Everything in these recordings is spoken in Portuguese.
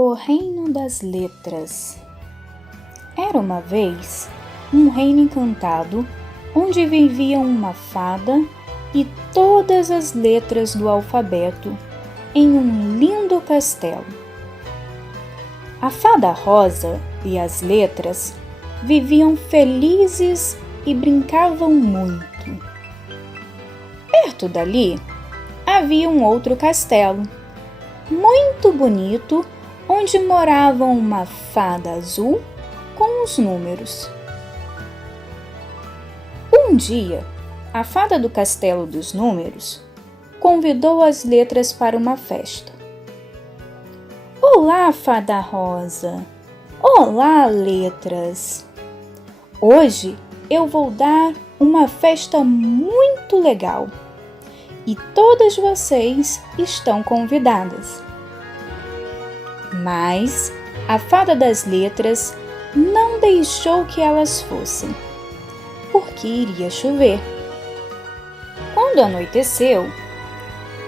O Reino das Letras. Era uma vez um reino encantado onde viviam uma fada e todas as letras do alfabeto em um lindo castelo. A fada rosa e as letras viviam felizes e brincavam muito. Perto dali havia um outro castelo, muito bonito, onde moravam uma fada azul com os números. Um dia, a fada do Castelo dos Números convidou as letras para uma festa. Olá, fada rosa! Olá, letras! Hoje eu vou dar uma festa muito legal e todas vocês estão convidadas. Mas a fada das letras não deixou que elas fossem, porque iria chover. Quando anoiteceu,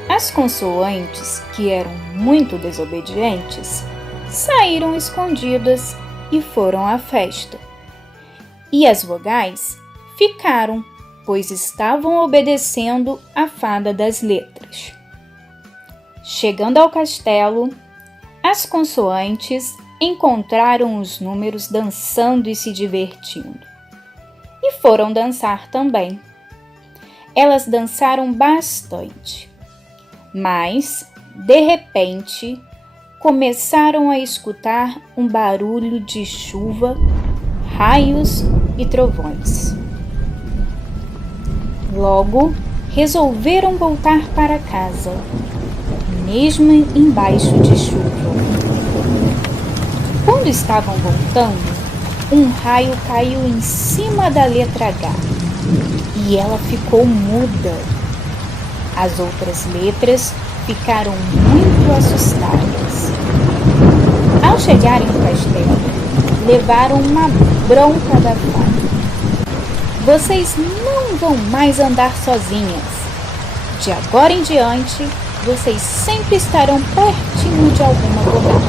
as consoantes, que eram muito desobedientes, saíram escondidas e foram à festa. E as vogais ficaram, pois estavam obedecendo a fada das letras. Chegando ao castelo, as consoantes encontraram os números dançando e se divertindo. E foram dançar também. Elas dançaram bastante, mas, de repente, começaram a escutar um barulho de chuva, raios e trovões. Logo, resolveram voltar para casa, mesmo embaixo de chuva. Quando estavam voltando, um raio caiu em cima da letra H e ela ficou muda. As outras letras ficaram muito assustadas. Ao chegarem no castelo, levaram uma bronca da fada. Vocês não vão mais andar sozinhas. De agora em diante, vocês sempre estarão pertinho de alguma vogal.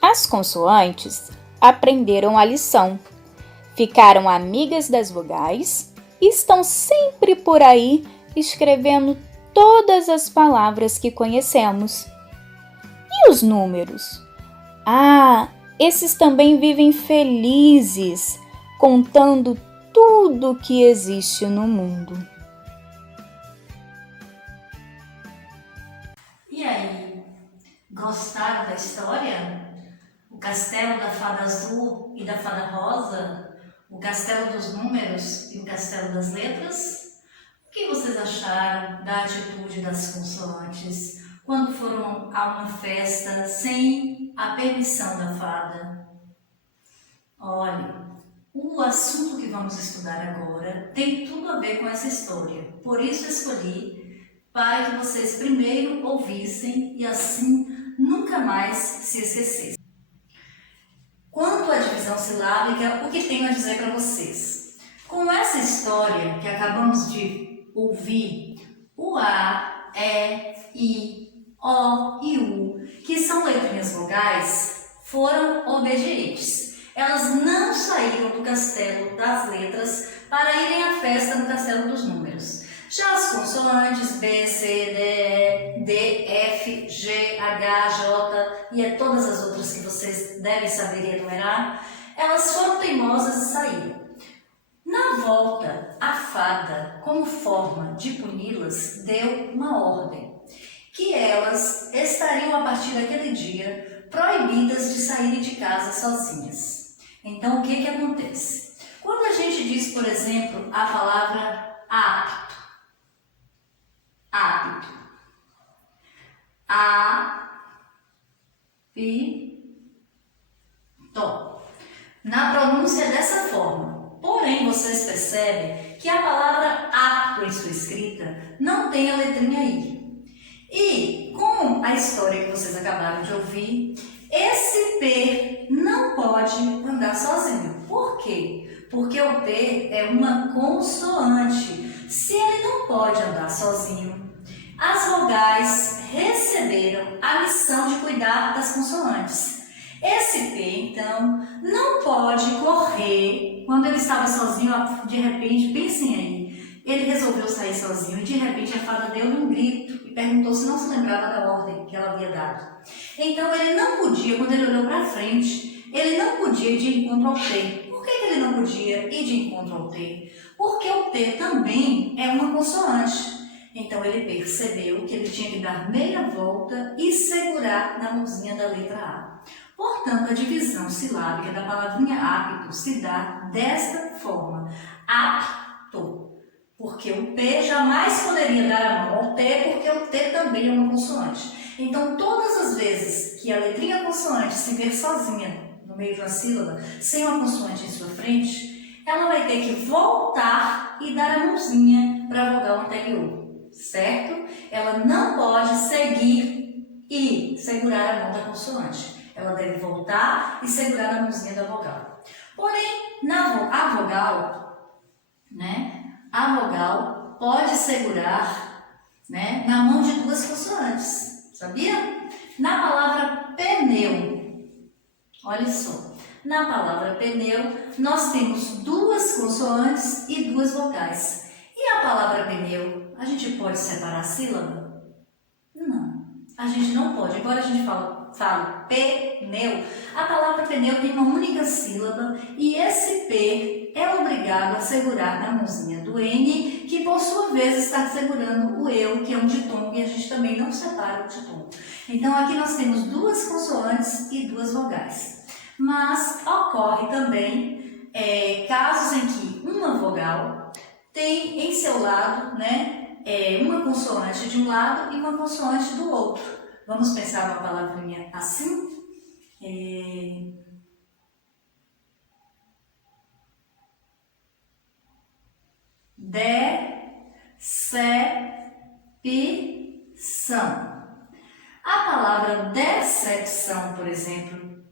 As consoantes aprenderam a lição, ficaram amigas das vogais e estão sempre por aí escrevendo todas as palavras que conhecemos. E os números? Esses também vivem felizes, contando tudo que existe no mundo. E aí, gostaram da história? O castelo da fada azul e da fada rosa? O castelo dos números e o castelo das letras? O que vocês acharam da atitude das consoantes quando foram a uma festa sem a permissão da fada? Olha, o assunto que vamos estudar agora tem tudo a ver com essa história, por isso escolhi para que vocês primeiro ouvissem e assim nunca mais se esquecessem. Quanto à divisão silábica, o que tenho a dizer para vocês? Com essa história que acabamos de ouvir, o A, E, I, O e U, que são letrinhas vogais, foram obedientes. Elas não saíram do castelo das letras para irem à festa no castelo dos números. Já as consoantes B, C, D, E, D, F, G, H, J e todas as outras que vocês devem saber enumerar, elas foram teimosas e saíram. Na volta, a fada, como forma de puni-las, deu uma ordem, que elas estariam a partir daquele dia proibidas de saírem de casa sozinhas. Então, o que acontece? Quando a gente diz, por exemplo, a palavra apto, apito. Na pronúncia é dessa forma. Porém, vocês percebem que a palavra apto em sua escrita não tem a letrinha I. E com a história que vocês acabaram de ouvir, esse P não pode andar sozinho. Por quê? Porque o P é uma consoante. Se ele não pode andar sozinho, As vogais receberam a missão de cuidar das consoantes. Esse P, então, não pode correr quando ele estava sozinho, de repente, pensem aí, ele resolveu sair sozinho e de repente a fada deu-lhe um grito e perguntou se não se lembrava da ordem que ela havia dado. Então ele não podia, quando ele olhou para frente, ele não podia ir de encontro ao T. Por que ele não podia ir de encontro ao T? Porque o T também é uma consoante. Então ele percebeu que ele tinha que dar meia volta e segurar na mãozinha da letra A. Portanto, a divisão silábica da palavrinha apto se dá desta forma: apto, porque o P jamais poderia dar a mão ao T, porque o T também é uma consoante. Então, todas as vezes que a letrinha consoante se ver sozinha no meio de uma sílaba, sem uma consoante em sua frente, ela vai ter que voltar e dar a mãozinha para a vogal anterior, certo? Ela não pode seguir e segurar a mão da consoante. Ela deve voltar e segurar na mãozinha da vogal. Porém, a vogal pode segurar, né, na mão de duas consoantes, sabia? Na palavra pneu, olha só, na palavra pneu nós temos duas consoantes e duas vogais. E a palavra pneu, a gente pode separar a sílaba? Não, a gente não pode. Embora a gente fale pneu, a palavra pneu tem uma única sílaba e esse P é obrigado a segurar na mãozinha do N, que por sua vez está segurando o eu, que é um ditongo, e a gente também não separa o ditongo. Então aqui nós temos duas consoantes e duas vogais. Mas ocorre também casos em que uma vogal tem em seu lado, né, uma consoante de um lado e uma consoante do outro. Vamos pensar uma palavrinha assim? Decepção. A palavra decepção, por exemplo,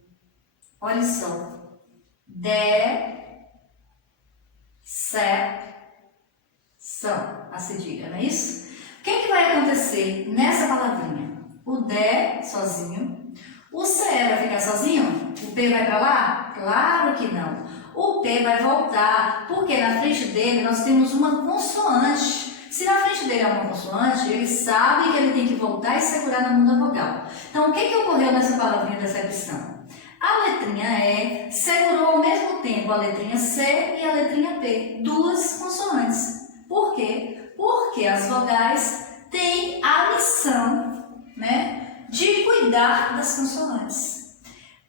olha só. Decepção, a cedilha, não é isso? O que vai acontecer nessa palavrinha? O D sozinho. O CE vai ficar sozinho? O P vai para lá? Claro que não. O P vai voltar, porque na frente dele nós temos uma consoante. Se na frente dele é uma consoante, ele sabe que ele tem que voltar e segurar na mão da vogal. Então, o que ocorreu nessa palavrinha decepção? A letrinha E segurou ao mesmo tempo a letrinha C e a letrinha P, duas consoantes. Por quê? Porque as vogais têm a missão, né, de cuidar das consoantes.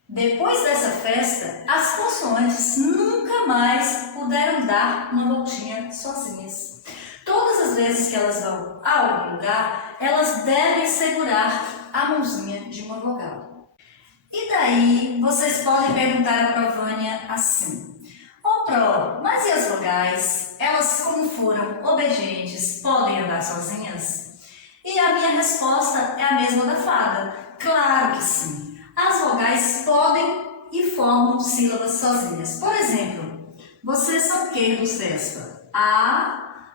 Depois dessa festa, as consoantes nunca mais puderam dar uma voltinha sozinhas. Todas as vezes que elas vão a algum lugar, elas devem segurar a mãozinha de uma vogal. E daí, vocês podem perguntar a Provânia assim: Ô Pro, mas e as vogais? Elas, como foram obedientes, podem andar sozinhas? E a minha resposta é a mesma da fada. Claro que sim. As vogais podem e formam sílabas sozinhas. Por exemplo, vocês são que do Cespa?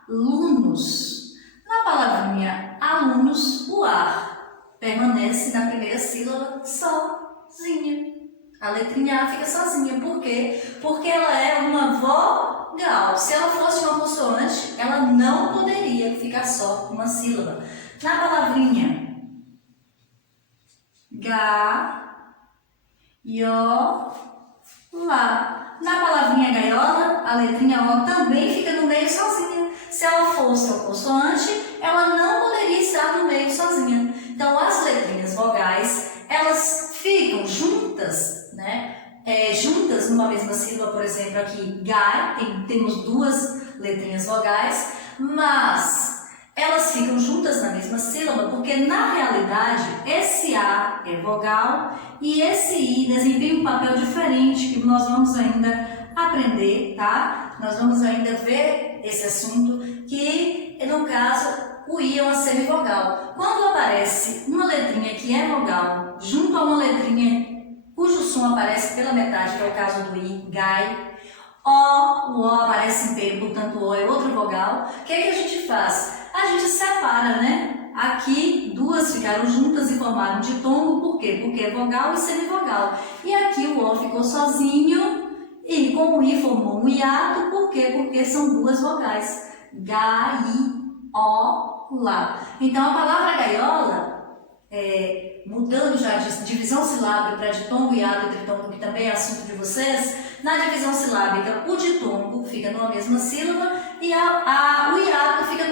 Alunos. Na palavrinha alunos, o ar permanece na primeira sílaba sozinha. A letrinha A fica sozinha. Por quê? Porque ela é uma vogal. Se ela fosse uma consoante, ela não poderia ficar só uma sílaba. Na palavrinha gaiola. Na palavrinha gaiola, a letrinha O também fica no meio sozinha. Se ela fosse uma consoante, ela não poderia estar no meio sozinha. Então, as letrinhas vogais, elas ficam juntas, né? Juntas numa mesma sílaba, por exemplo, aqui, gai, temos duas letrinhas vogais, mas elas ficam juntas na mesma sílaba porque, na realidade, esse A é vogal e esse I desempenha um papel diferente que nós vamos ainda aprender, tá? Nós vamos ainda ver esse assunto, que, no caso, o I é uma semivogal. Quando aparece uma letrinha que é vogal junto a uma letrinha cujo som aparece pela metade, que é o caso do I, gai, o O aparece inteiro, portanto o O é outra vogal, o que é que a gente faz? A gente separa, né? Aqui duas ficaram juntas e formaram um ditongo, por quê? Porque é vogal e semivogal. E aqui o O ficou sozinho e com o I formou um hiato, por quê? Porque são duas vogais. Gaiola. Então a palavra gaiola, mudando já de divisão silábica para ditongo, hiato e tritongo, que também é assunto de vocês, na divisão silábica o ditongo fica numa mesma sílaba e o hiato fica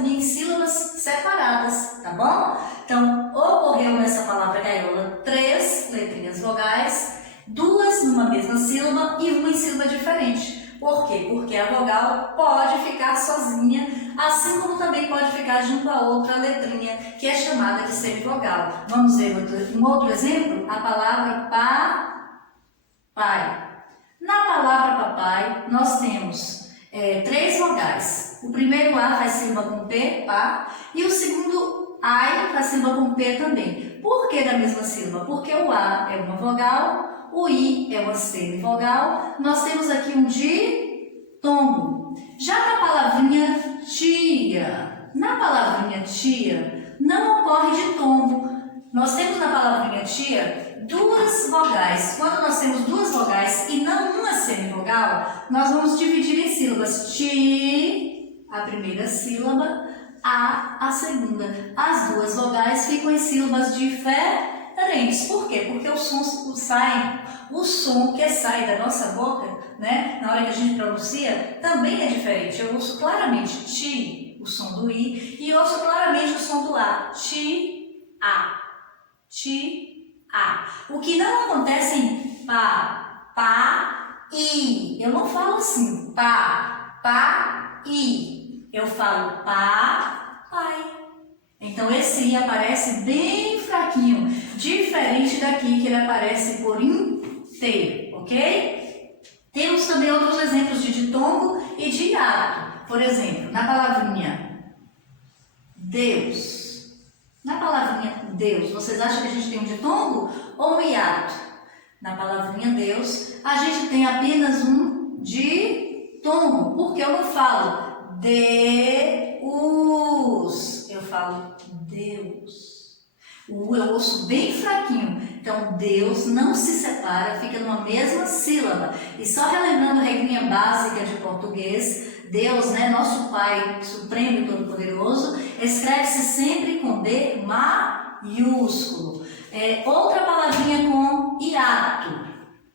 em sílabas separadas, tá bom? Então, ocorreu nessa palavra gaiola 3 letrinhas vogais, 2 numa mesma sílaba e uma em sílaba diferente. Por quê? Porque a vogal pode ficar sozinha, assim como também pode ficar junto a outra letrinha, que é chamada de semivogal. Vamos ver um outro exemplo? A palavra papai. Na palavra papai, nós temos 3 vogais. O primeiro A faz sílaba com P, pá, e o segundo AI faz sílaba com P também. Por que da mesma sílaba? Porque o A é uma vogal, o I é uma semivogal, nós temos aqui um ditongo. Já na palavrinha tia, não ocorre ditongo. Nós temos na palavrinha tia 2 vogais. Quando nós temos 2 vogais e não uma semivogal, nós vamos dividir em sílabas. Ti, a primeira sílaba, a segunda. As 2 vogais ficam em sílabas diferentes. Por quê? Porque o som que sai da nossa boca, né, na hora que a gente pronuncia, também é diferente. Eu ouço claramente ti, o som do i, e ouço claramente o som do a. Ti, a. Ti, a. O que não acontece em pá, i. Eu não falo assim, pá, i. Eu falo pá, pai. Então esse i aparece bem fraquinho, diferente daqui que ele aparece por inteiro, ok? Temos também outros exemplos de ditongo e de hiato. Por exemplo, na palavrinha Deus. Na palavrinha Deus, vocês acham que a gente tem um ditongo ou um hiato? Na palavrinha Deus, a gente tem apenas um ditongo, porque eu não falo Deus, eu falo Deus. O eu ouço bem fraquinho, então Deus não se separa, fica numa mesma sílaba. E só relembrando a regrinha básica de português, Deus, né, nosso Pai Supremo e Todo-Poderoso, escreve-se sempre com D maiúsculo. Outra palavrinha com hiato,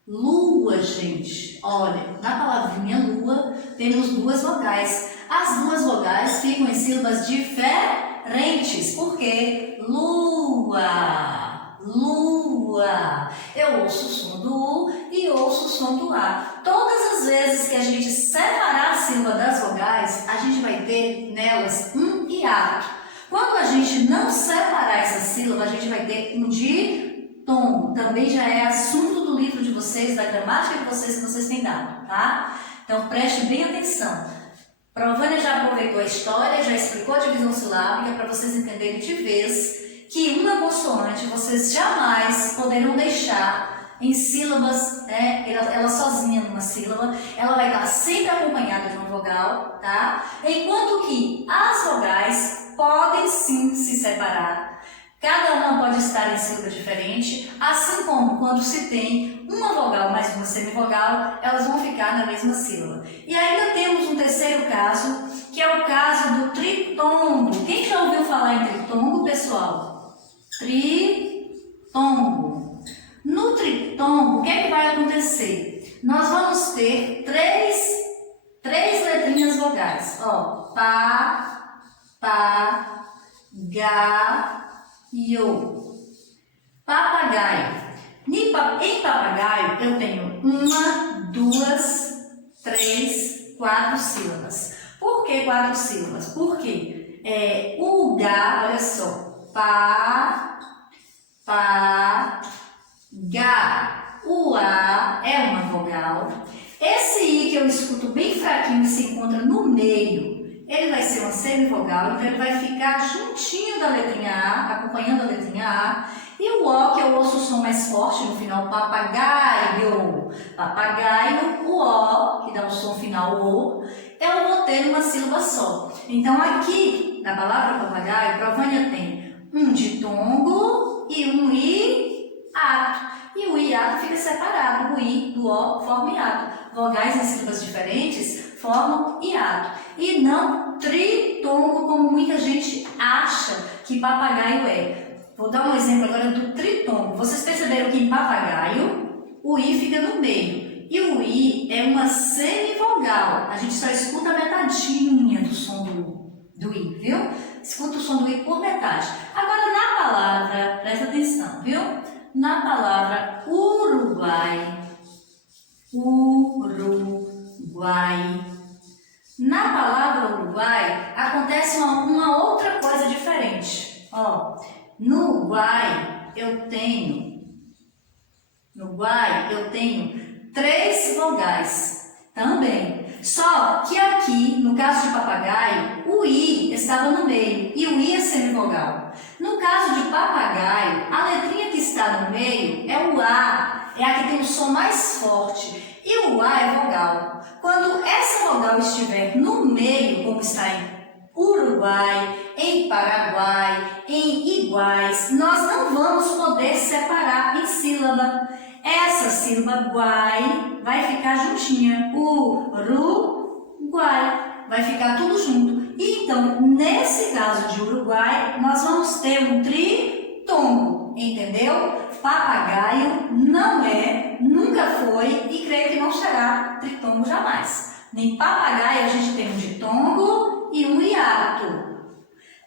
lua, gente. Olha, na palavrinha lua temos 2 vogais. As 2 vogais ficam em sílabas diferentes, porque lua, lua. Eu ouço o som do U e ouço o som do A. Todas as vezes que a gente separar a sílaba das vogais, a gente vai ter nelas um hiato. Quando a gente não separar essa sílaba, a gente vai ter um ditongo. Também já é assunto do livro de vocês, da gramática de vocês que vocês têm dado, tá? Então preste bem atenção. Provânia já aproveitou a história, já explicou a divisão silábica para vocês entenderem de vez que uma consoante vocês jamais poderão deixar em sílabas, ela sozinha numa sílaba, ela vai estar sempre acompanhada de uma vogal, tá? Enquanto que as vogais podem sim se separar. Cada uma pode estar em sílaba diferente, assim como quando se tem uma vogal mais uma semivogal, elas vão ficar na mesma sílaba. E ainda temos um terceiro caso, que é o caso do tritongo. Quem já ouviu falar em tritongo, pessoal? Tritongo. No tritongo, o que é que vai acontecer? Nós vamos ter três letrinhas vogais. Ó, pá, ga, yo. Papagaio. Em papagaio eu tenho 1, 2, 3, 4 sílabas. Por que 4 sílabas? Porque o ga, olha só, ga. O a é uma vogal. Esse i que eu escuto bem fraquinho e se encontra no meio, ele vai ser uma semivogal, então ele vai ficar juntinho da letrinha A, acompanhando a letrinha A. E o O, que eu ouço o som mais forte no final, papagaio. Papagaio, o O, que dá o som final O, eu vou conter uma sílaba só. Então, aqui, na palavra papagaio, Provânia tem um ditongo e um hiato. E o hiato fica separado. O I do O forma hiato. Vogais em sílabas diferentes formam hiato. E não tritongo, como muita gente acha que papagaio é. Vou dar um exemplo agora do tritongo. Vocês perceberam que em papagaio, o I fica no meio. E o I é uma semivogal. A gente só escuta a metadinha do som do I, viu? Escuta o som do I por metade. Agora, na palavra, presta atenção, viu? Na palavra Uruguai, na palavra Uruguai, acontece uma outra coisa diferente. Ó, no Uruguai eu tenho 3 vogais também. Só que aqui, no caso de papagaio, o I estava no meio e o I é semivogal. No caso de papagaio, a letrinha que está no meio é o A, é a que tem o som mais forte. E o A é vogal. Quando essa vogal estiver no meio, como está em Uruguai, em Paraguai, em iguais, nós não vamos poder separar em sílaba. Essa sílaba guai vai ficar juntinha. Uruguai. Vai ficar tudo junto. E então, nesse caso de Uruguai, nós vamos ter um tritongo. Entendeu? Papagaio não é, nunca foi e creio que não será tritongo jamais. Nem papagaio a gente tem um ditongo e um hiato.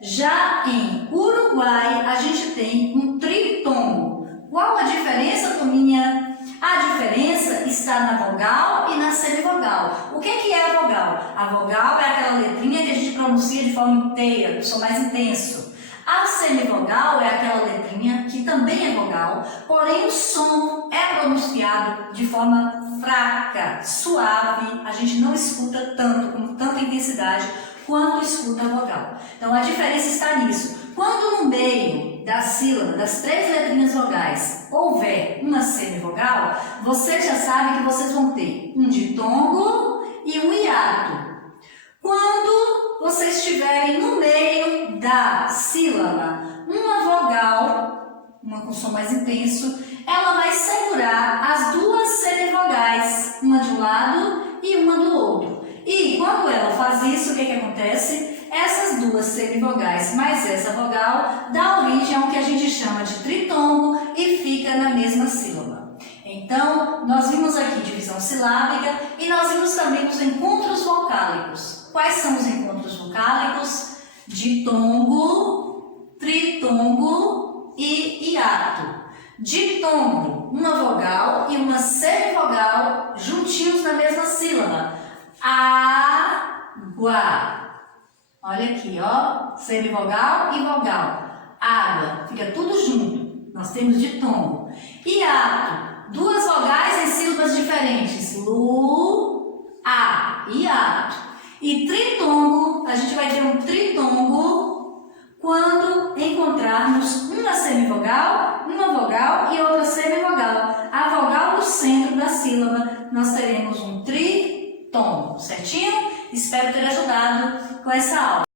Já em Uruguai a gente tem um tritongo. Qual a diferença, turminha? A diferença está na vogal e na semivogal. O que é a vogal? A vogal é aquela letrinha que a gente pronuncia de forma inteira, com som mais intenso. A semivogal é aquela letrinha que também é vogal, porém o som é pronunciado de forma fraca, suave. A gente não escuta tanto, com tanta intensidade, quanto escuta a vogal. Então a diferença está nisso. Quando no meio da sílaba, das 3 letrinhas vogais, houver uma semivogal, vocês já sabem que vocês vão ter um ditongo e um hiato. Quando vocês estiverem no meio da sílaba, uma vogal, uma com som mais intenso, ela vai segurar as 2 semivogais, uma de um lado e uma do outro. E quando ela faz isso, o que acontece? Essas 2 semivogais mais essa vogal dá origem ao que a gente chama de tritongo e fica na mesma sílaba. Então, nós vimos aqui divisão silábica e nós vimos também os encontros vocálicos. Quais são os encontros vocálicos? Ditongo, tritongo e hiato. Ditongo, uma vogal e uma semivogal juntinhos na mesma sílaba. Água. Olha aqui, ó, semivogal e vogal. Água, fica tudo junto. Nós temos ditongo. Hiato, 2 vogais em sílabas diferentes. Lu, a, hiato. E tritongo, a gente vai ter um tritongo quando encontrarmos uma semivogal, uma vogal e outra semivogal. A vogal no centro da sílaba, nós teremos um tritongo, certinho? Espero ter ajudado com essa aula.